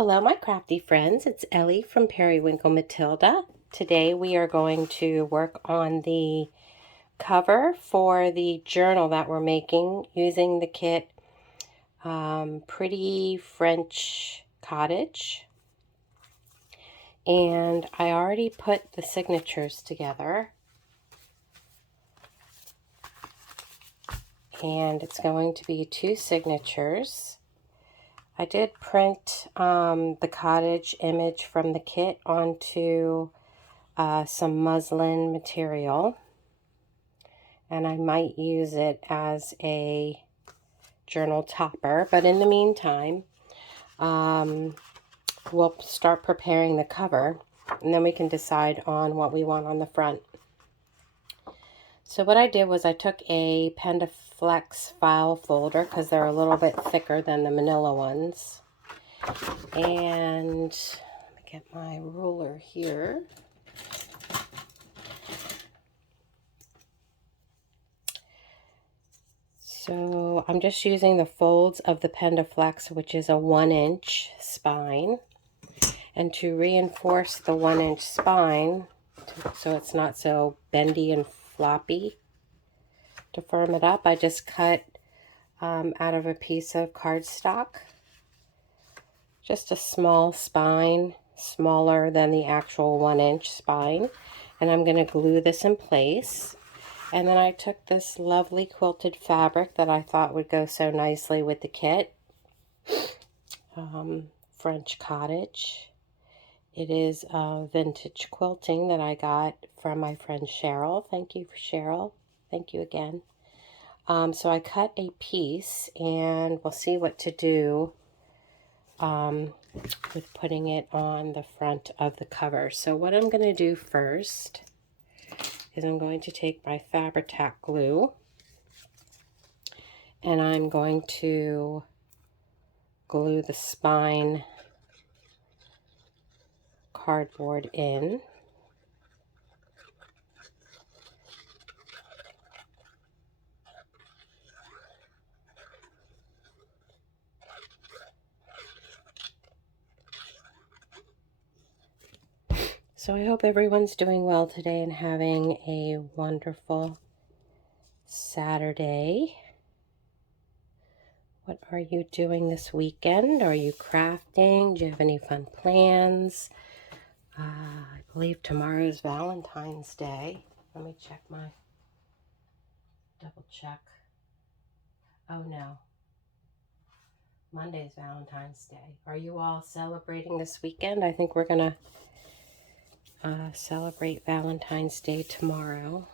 Hello, my crafty friends. It's Ellie from Periwinkle Matilda. Today we are going to work on the cover for the journal that we're making using the kit Pretty French Cottage. And I already put the signatures together. And it's going to be 2 signatures. I did print the cottage image from the kit onto some muslin material, and I might use it as a journal topper, but in the meantime we'll start preparing the cover, and then we can decide on what we want on the front. So what I did was I took a Pendaflex file folder because they're a little bit thicker than the manila ones, and let me get my ruler here. So I'm just using the folds of the Pendaflex, which is a 1-inch spine, and to reinforce the 1-inch spine so it's not so bendy and floppy, to firm it up, I just cut out of a piece of cardstock just a small spine, smaller than the actual 1-inch spine, and I'm going to glue this in place. And then I took this lovely quilted fabric that I thought would go so nicely with the kit, French Cottage. It is vintage quilting that I got from my friend Cheryl. Thank you, Cheryl. Thank you again. So I cut a piece, and we'll see what to do with putting it on the front of the cover. So what I'm going to do first is I'm going to take my Fabri-Tac glue, and I'm going to glue the spine cardboard in. So I hope everyone's doing well today and having a wonderful Saturday. What are you doing this weekend? Are you crafting? Do you have any fun plans? I believe tomorrow is Valentine's Day. Let me check double check. Oh no. Monday's Valentine's Day. Are you all celebrating this weekend? I think we're going to celebrate Valentine's Day tomorrow.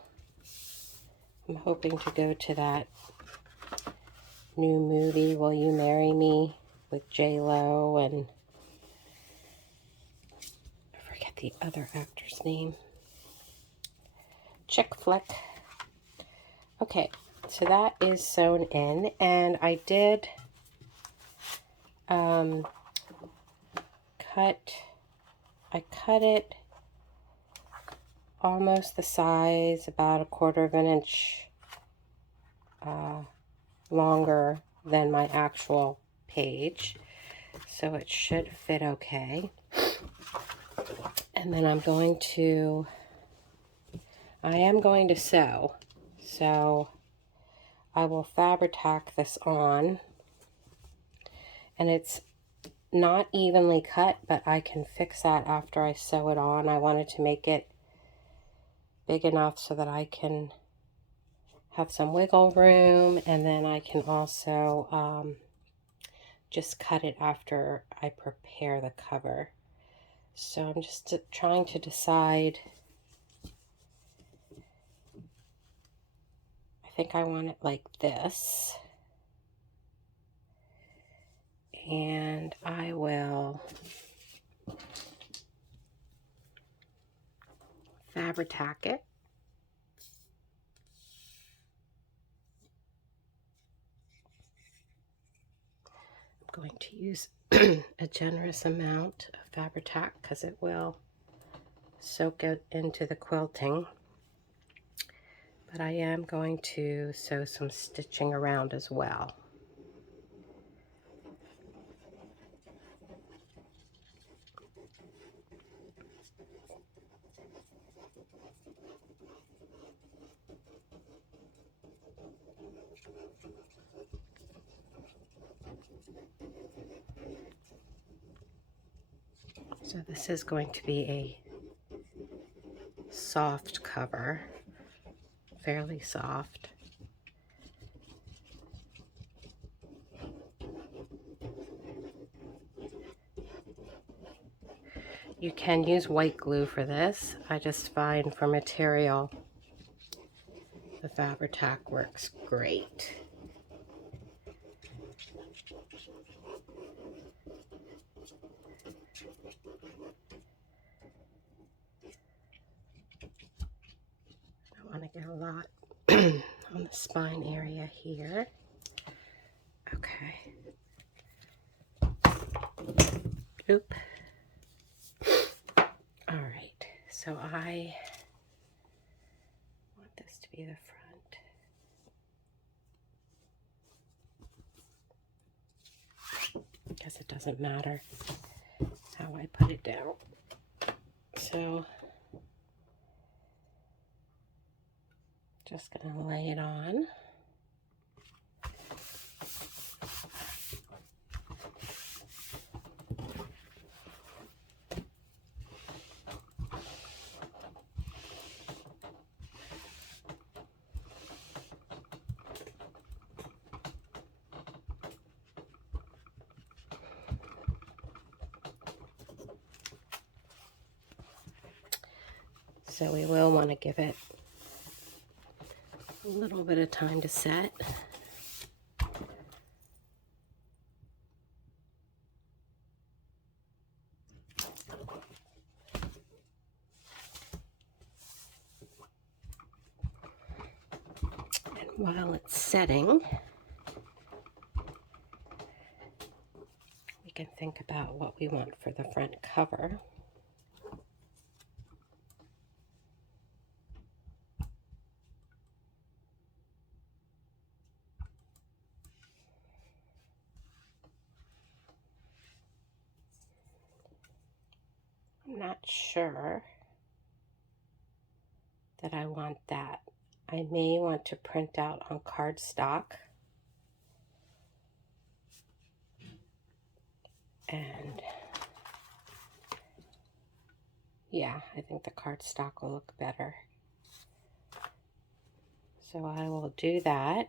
I'm hoping to go to that new movie, Will You Marry Me, with J-Lo and I forget the other actor's name. Chick flick. Okay, so that is sewn in, and I did cut it almost the size, about 1/4 of an inch longer than my actual page, so it should fit okay. And then I am going to sew, so I will Fabri-Tac this on, and it's not evenly cut, but I can fix that after I sew it on. I wanted to make it big enough so that I can have some wiggle room, and then I can also just cut it after I prepare the cover. So I'm just trying to decide. I think I want it like this, and I will Fabri-Tac it. I'm going to use a generous amount of Fabri-Tac because it will soak it into the quilting, but I am going to sew some stitching around as well. So this is going to be a soft cover, fairly soft. You can use white glue for this. I just find for material, the Fabri-Tac works great. I want to get a lot on the spine area here. Okay. Oop. All right. So I want this to be the front. I guess it doesn't matter how I put it down. So just gonna lay it on. So we will want to give it a little bit of time to set. And while it's setting, we can think about what we want for the front cover. I'm not sure that I want that. I may want to print out on cardstock. And yeah, I think the cardstock will look better. So I will do that.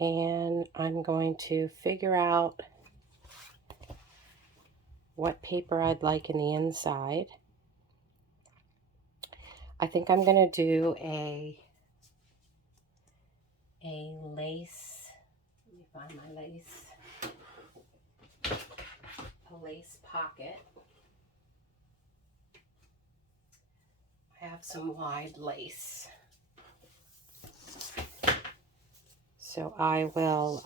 And I'm going to figure out what paper I'd like in the inside. I think I'm going to do a lace. Let me find my lace. A lace pocket. I have some wide lace. So I will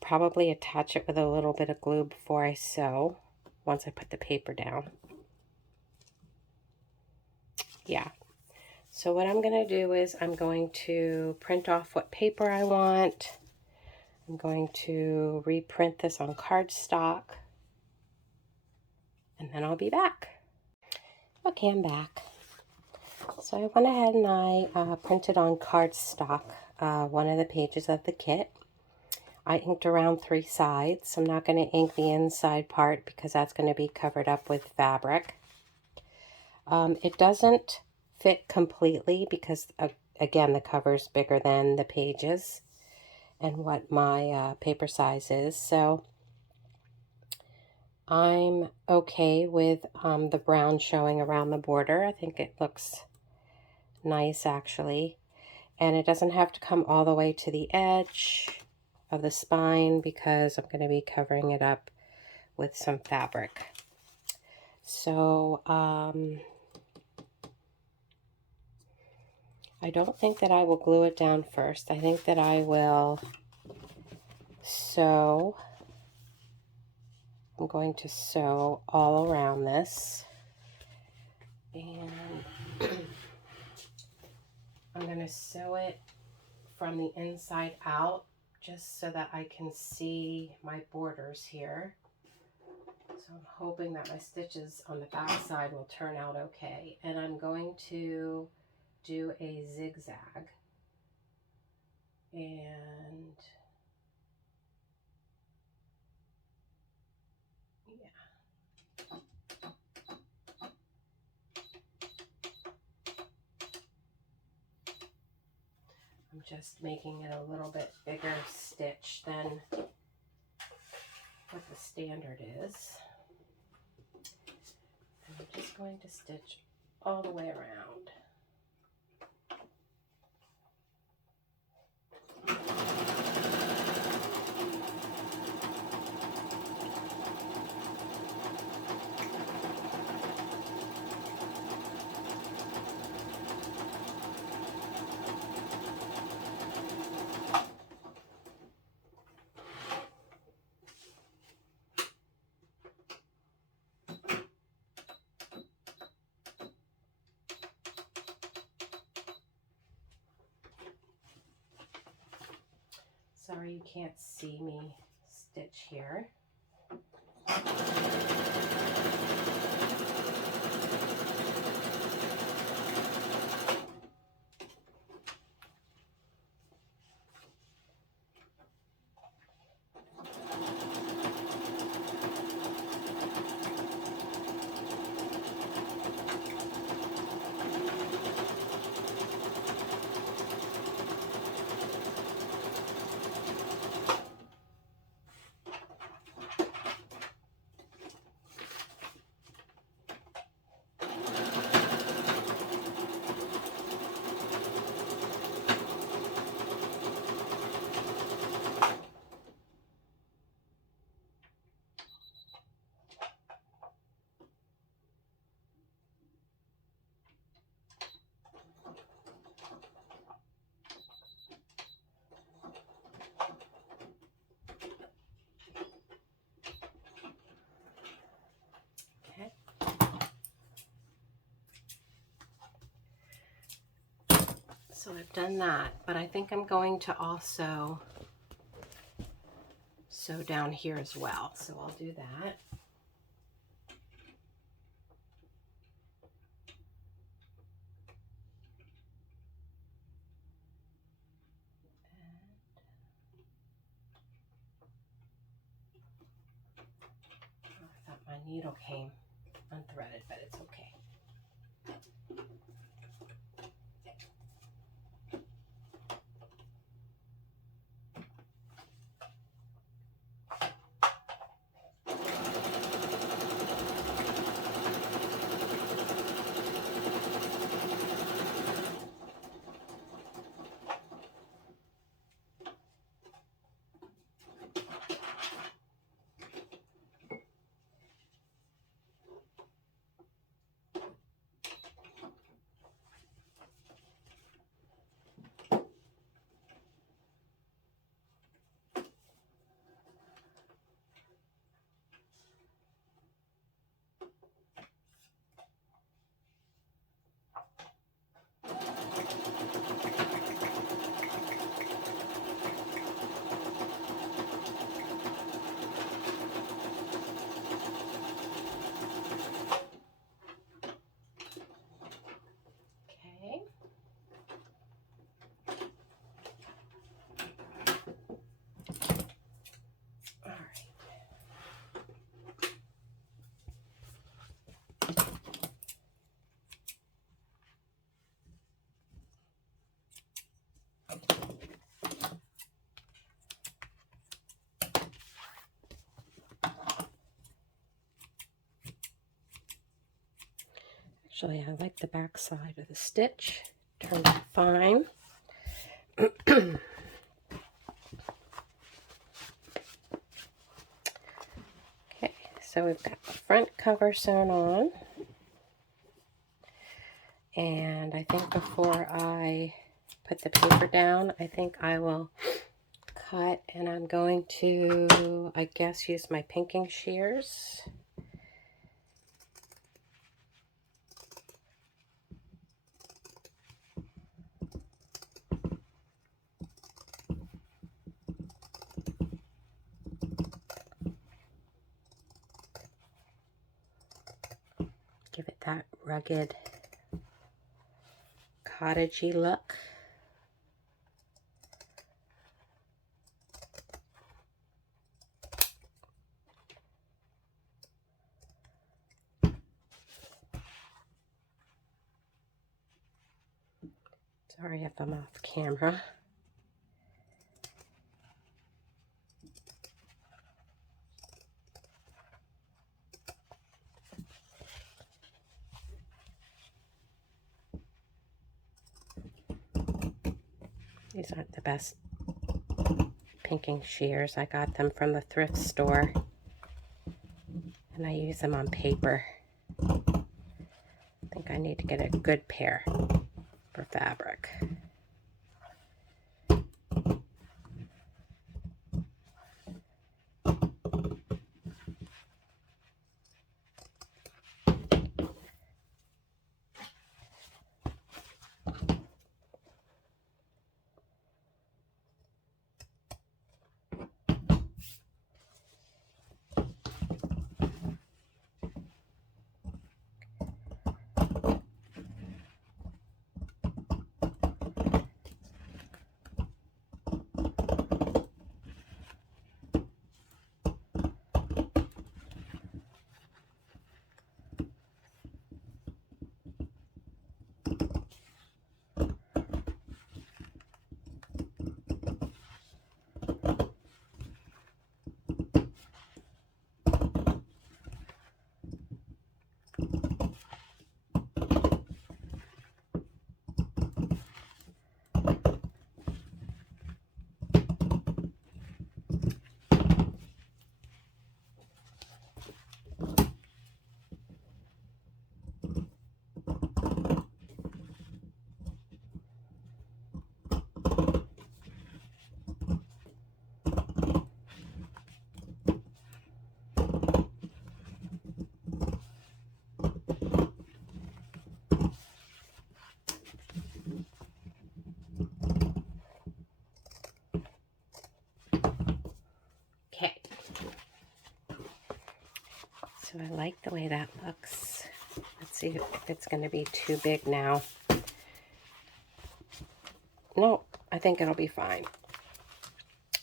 probably attach it with a little bit of glue before I sew, once I put the paper down. Yeah. So what I'm going to do is I'm going to print off what paper I want. I'm going to reprint this on cardstock. And then I'll be back. Okay, I'm back. So I went ahead and I printed on cardstock one of the pages of the kit. I inked around 3 sides. I'm not going to ink the inside part because that's going to be covered up with fabric. It doesn't fit completely because, again, the cover's bigger than the pages and what my paper size is. So I'm okay with the brown showing around the border. I think it looks nice, actually. And it doesn't have to come all the way to the edge of the spine because I'm going to be covering it up with some fabric. So I don't think that I will glue it down first. I think that I will sew. I'm going to sew all around this. And I'm going to sew it from the inside out just so that I can see my borders here. So I'm hoping that my stitches on the back side will turn out okay. And I'm going to do a zigzag. And yeah. I'm just making it a little bit bigger stitch than what the standard is. And I'm just going to stitch all the way around. Sorry you can't see me stitch here. Okay. So I've done that, but I think I'm going to also sew down here as well. So I'll do that. I thought my needle came unthreaded, but it's okay. Okay. All right. Actually, I like the back side of the stitch. Turned out fine. Okay, so we've got the front cover sewn on. And I think before I put the paper down, I think I will cut, and I'm going to, I guess, use my pinking shears. that rugged cottagey look. Sorry if I'm off camera. These aren't the best pinking shears. I got them from the thrift store, and I use them on paper. I think I need to get a good pair for fabric. Okay, so I like the way that looks. Let's see if it's going to be too big now. No, I think it'll be fine.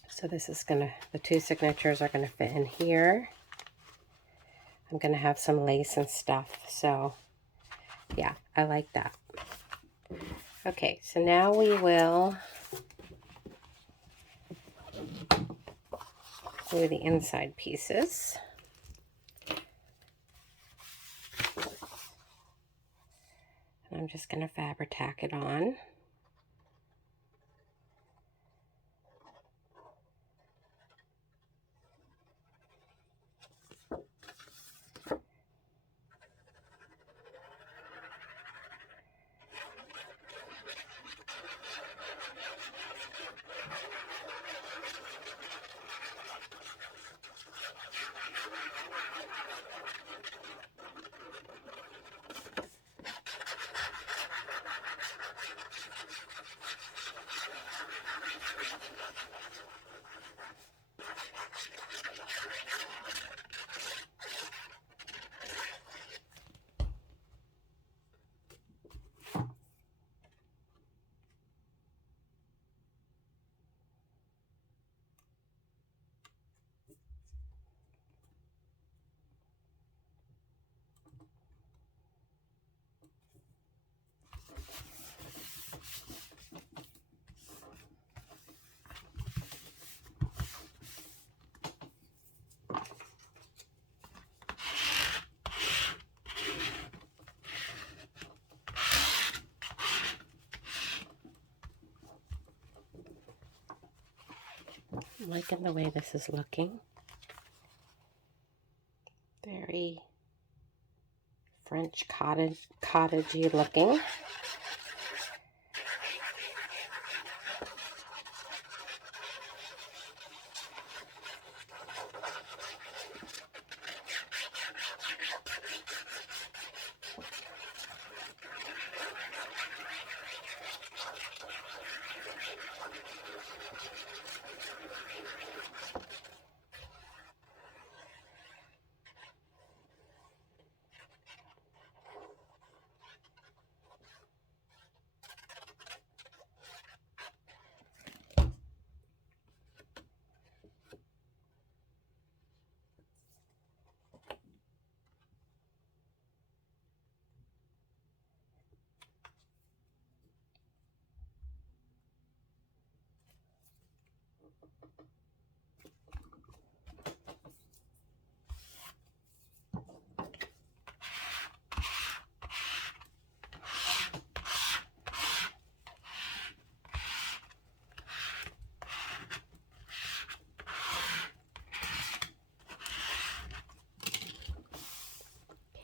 So this is the two signatures are gonna fit in here. I'm gonna have some lace and stuff, so yeah, I like that. Okay, so now we will glue the inside pieces. And I'm just gonna fabric tack it on. I'm liking the way this is looking. Very French cottagey looking.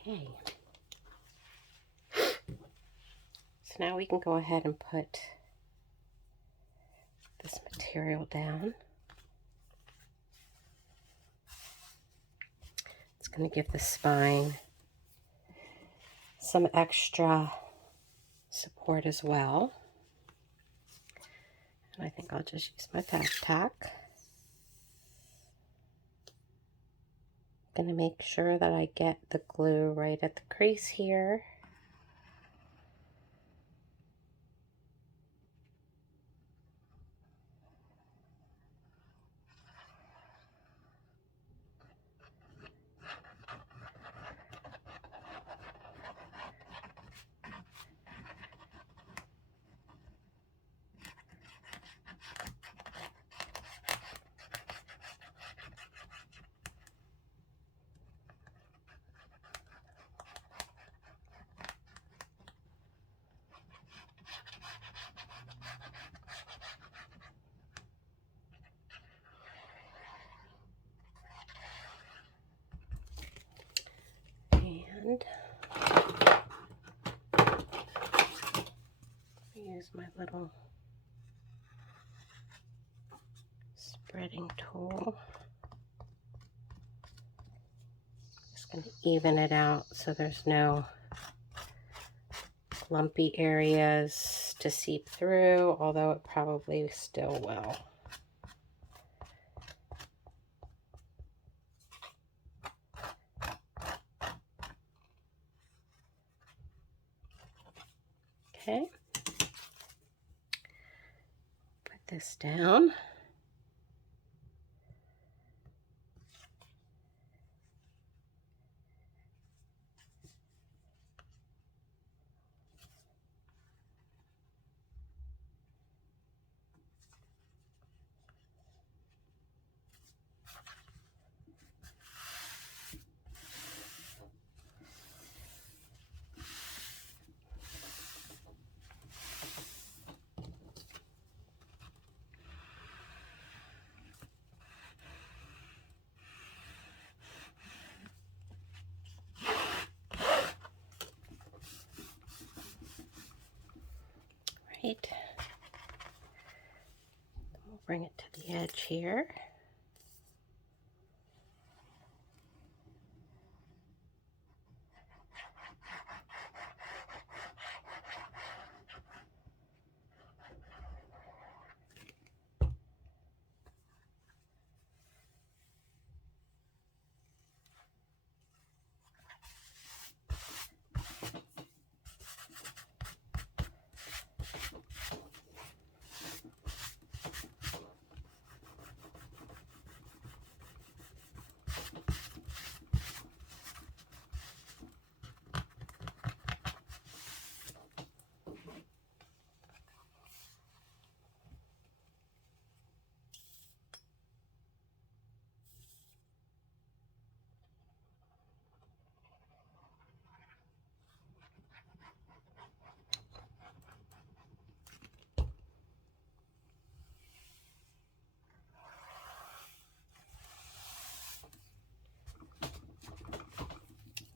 Okay. So now we can go ahead and put this material down. It's going to give the spine some extra support as well. And I think I'll just use my fat tack. I'm going to make sure that I get the glue right at the crease here. And use my little spreading tool. Just going to even it out so there's no lumpy areas to seep through, although it probably still will. Okay, put this down. Right. We'll bring it to the edge here.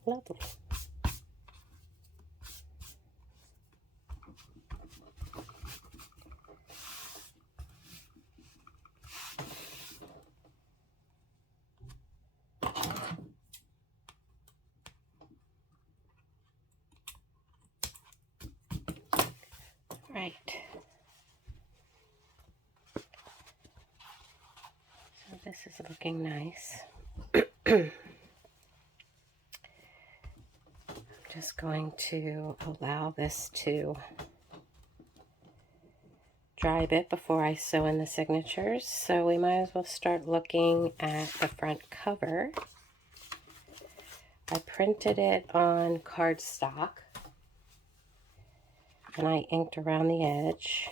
Lovely. Right. So this is looking nice. I'm just going to allow this to dry a bit before I sew in the signatures. So we might as well start looking at the front cover. I printed it on cardstock and I inked around the edge.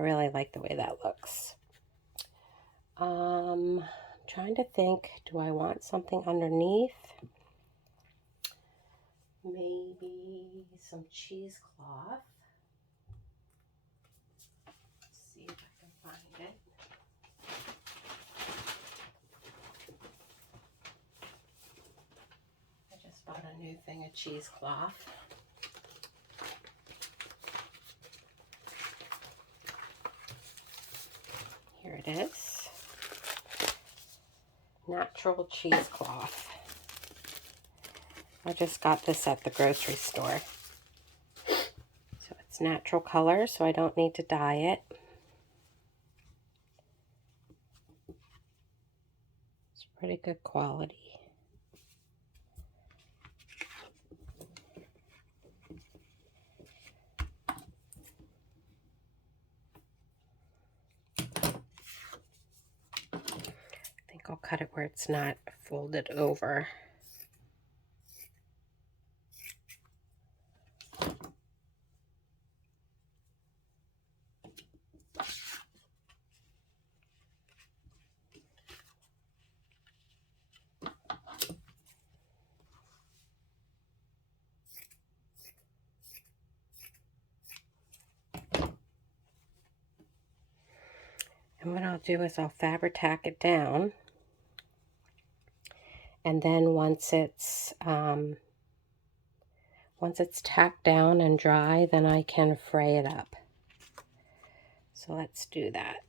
I really like the way that looks. I'm trying to think, do I want something underneath? Maybe some cheesecloth. Let's see if I can find it. I just bought a new thing of cheesecloth. Here it is. Natural cheesecloth. I just got this at the grocery store. So it's natural color, so I don't need to dye it. It's pretty good quality. I think I'll cut it where it's not folded over. And what I'll do is I'll fabric tack it down, and then once it's tacked down and dry, then I can fray it up. So let's do that.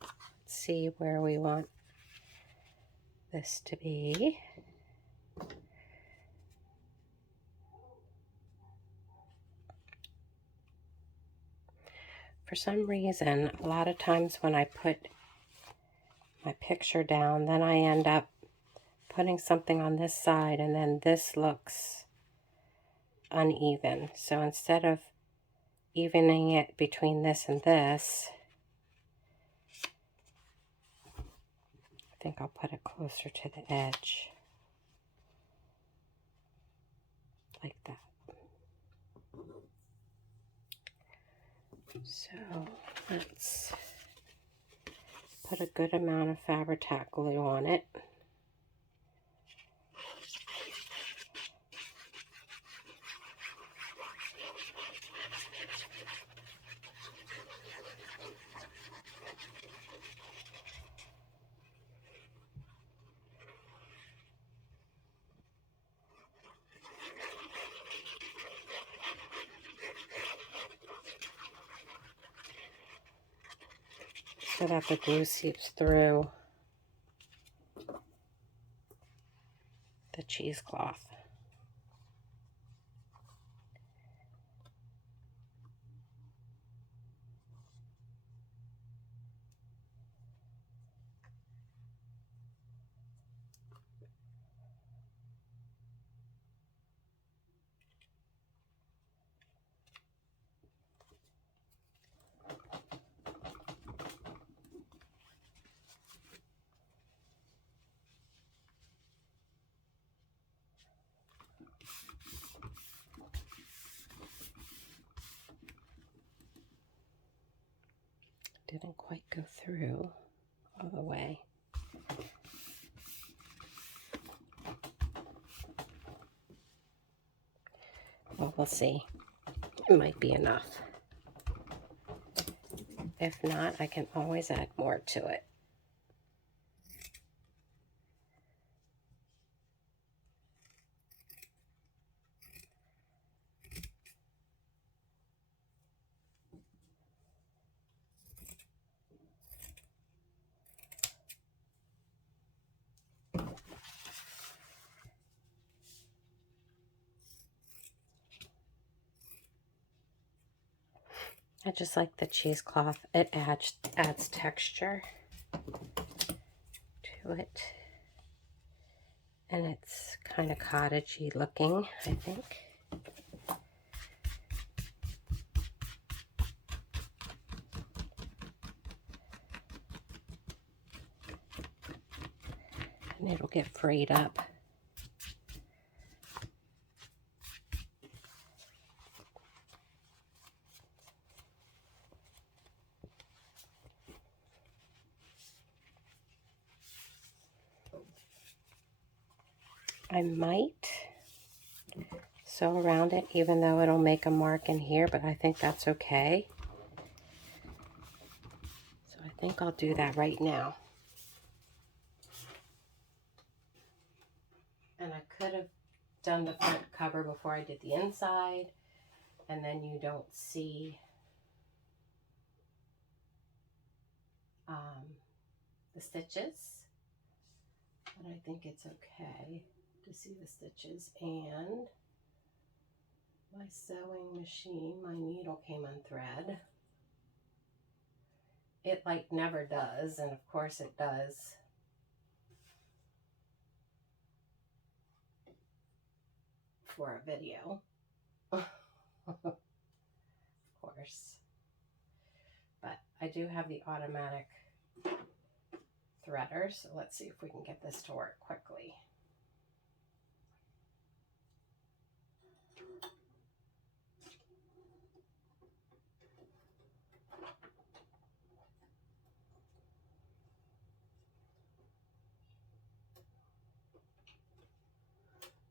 Let's see where we want this to be. For some reason, a lot of times when I put my picture down, then I end up putting something on this side and then this looks uneven. So instead of evening it between this and this, I think I'll put it closer to the edge. Like that. So let's put a good amount of Fabri-Tac glue on it. So that the glue seeps through the cheesecloth. Didn't quite go through all the way. Well, we'll see. It might be enough. If not, I can always add more to it. I just like the cheesecloth. It adds texture to it. And it's kind of cottagey looking, I think. And it'll get frayed up. I might sew around it, even though it'll make a mark in here, but I think that's okay. So I think I'll do that right now. And I could have done the front cover before I did the inside, and then you don't see the stitches, but I think it's okay to see the stitches. And my sewing machine, my needle came unthread. It like never does, and of course it does. For a video, of course. But I do have the automatic threader, so let's see if we can get this to work quickly.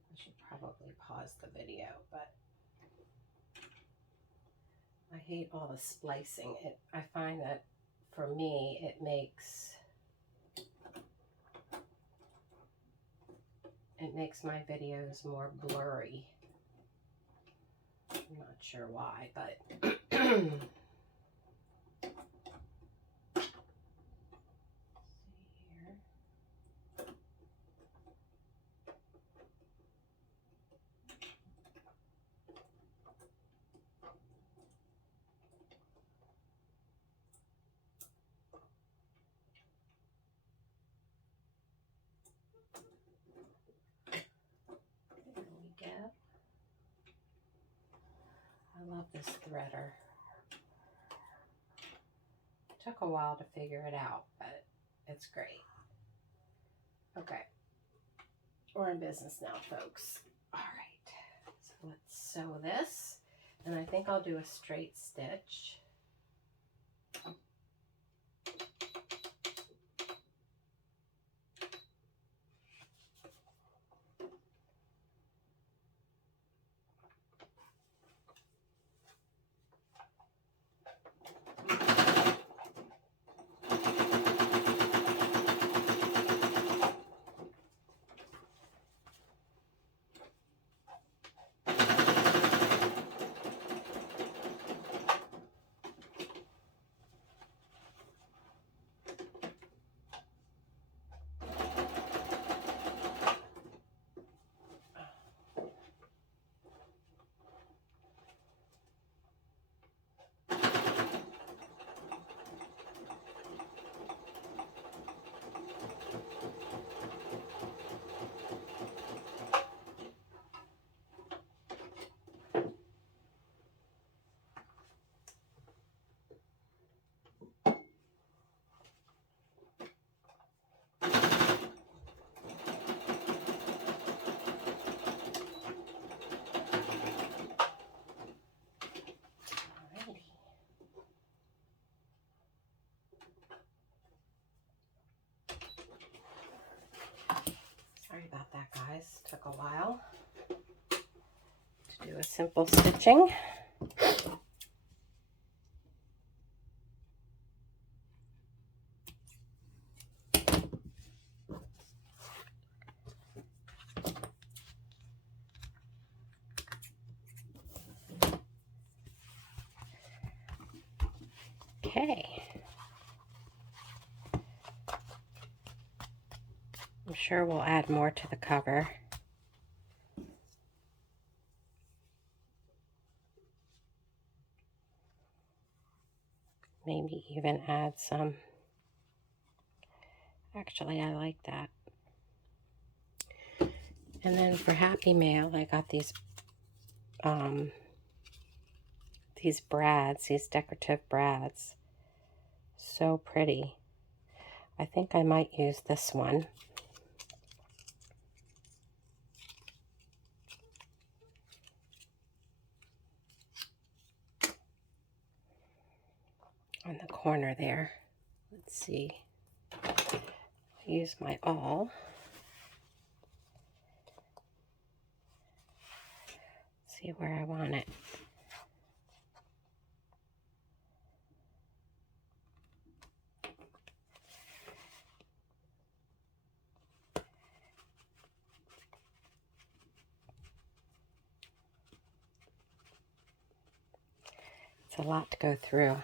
I should probably pause the video, but I hate all the splicing. I find that for me, it makes my videos more blurry. I'm not sure why, but see here. There we go. I love this threader. It took a while to figure it out, but it's great. Okay, we're in business now, folks. All right, so let's sew this, and I think I'll do a straight stitch. Sorry about that, guys. Took a while to do a simple stitching. Okay. I'm sure we'll add more to the cover. Maybe even add some. Actually, I like that. And then for Happy Mail, I got these brads, these decorative brads. So pretty. I think I might use this one. On the corner there. Let's see. Use my awl. See where I want it. It's a lot to go through.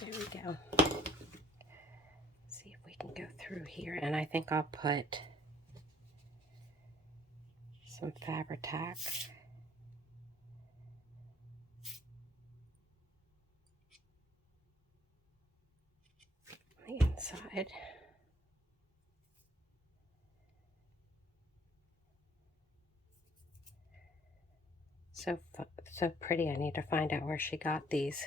There we go. See if we can go through here. And I think I'll put some Fabri-Tac on the inside. So pretty. I need to find out where she got these.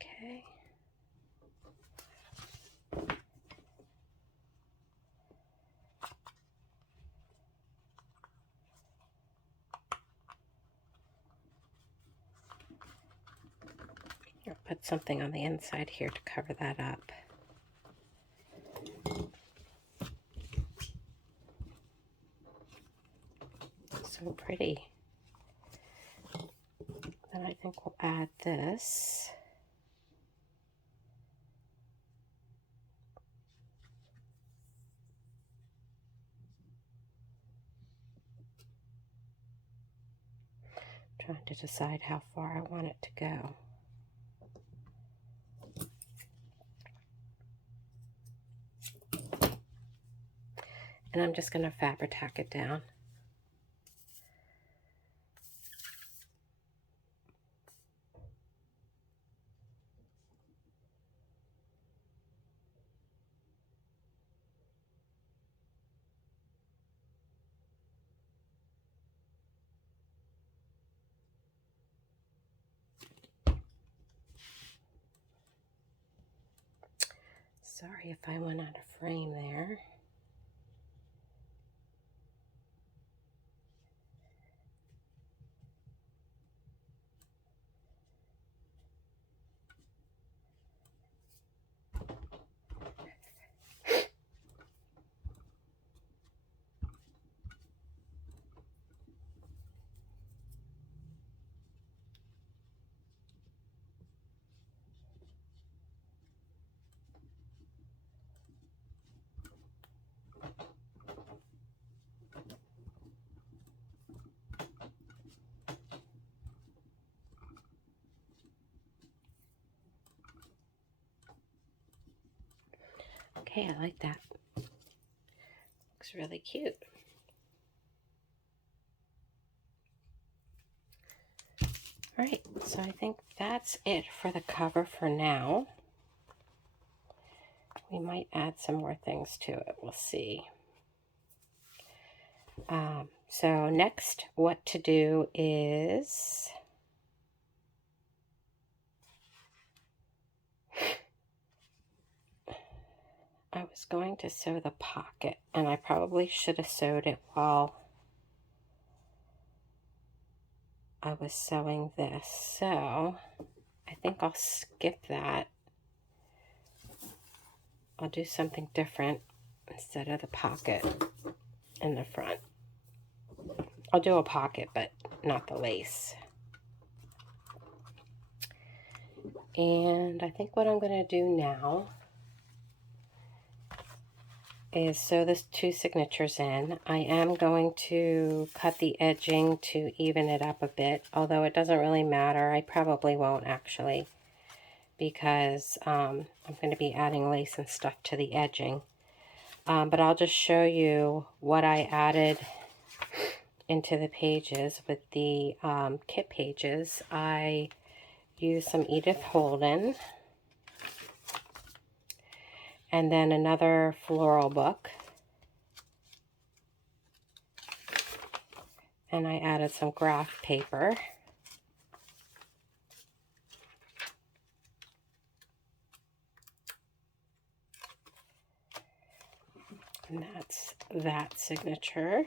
Okay. I'll put something on the inside here to cover that up. So pretty. Then I think we'll add this. Trying to decide how far I want it to go. And I'm just going to Fabri-Tac it down. Sorry if I went out of frame there. Okay, I like that. Looks really cute. All right, so I think that's it for the cover for now. We might add some more things to it. We'll see. So next, what to do is I was going to sew the pocket, and I probably should have sewed it while I was sewing this. So I think I'll skip that. I'll do something different instead of the pocket in the front. I'll do a pocket, but not the lace. And I think what I'm going to do now is sew the two signatures in. I am going to cut the edging to even it up a bit, although it doesn't really matter. I probably won't actually, because I'm going to be adding lace and stuff to the edging. But I'll just show you what I added into the pages with the kit pages. I used some Edith Holden, and then another floral book, and I added some graph paper. And that's that signature.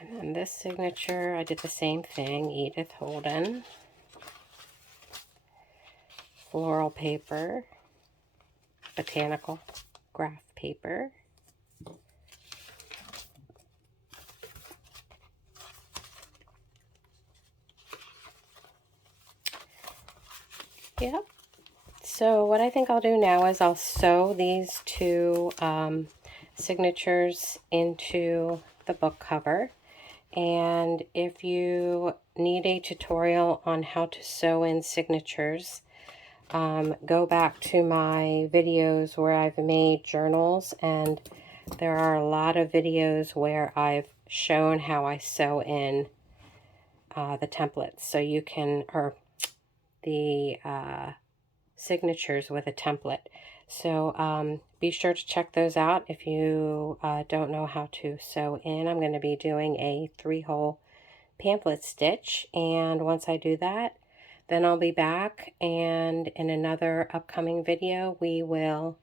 And then this signature, I did the same thing, Edith Holden. Floral paper, botanical graph paper. Yep. So what I think I'll do now is I'll sew these two signatures into the book cover. And if you need a tutorial on how to sew in signatures, go back to my videos where I've made journals, and there are a lot of videos where I've shown how I sew in the templates. So you can, or the signatures with a template. So be sure to check those out if you don't know how to sew in. I'm going to be doing a 3-hole pamphlet stitch, and once I do that, then I'll be back, and in another upcoming video we will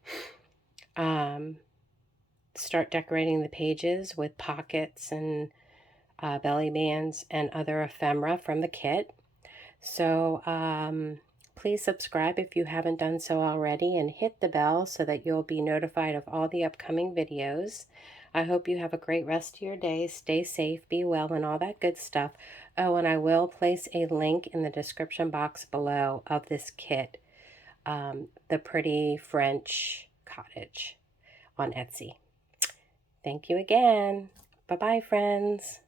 start decorating the pages with pockets and belly bands and other ephemera from the kit. So please subscribe if you haven't done so already, and hit the bell so that you'll be notified of all the upcoming videos. I hope you have a great rest of your day. Stay safe, be well, and all that good stuff. Oh, and I will place a link in the description box below of this kit, the Pretty French Cottage on Etsy. Thank you again. Bye-bye, friends.